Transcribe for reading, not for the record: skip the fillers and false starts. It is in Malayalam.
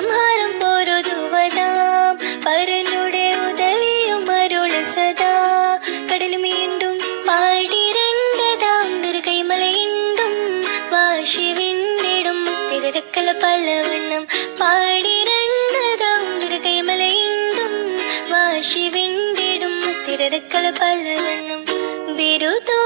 സംഹാരം പൊരുതുവതാം പരനുടെ ഉദവിയും അരുൾ സദാ കടലും വീണ്ടും പാടിരണ്ടതാം ഒരു കൈമലയിണ്ടും വാശി വിണ്ടിടും തിരക്കല പലവണ്ണം പാടിരണ്ടതാം ഒരു കൈമലയിണ്ടും വാശി വിണ്ടിടും തിരക്കല പലവണ്ണം ബിരുദോ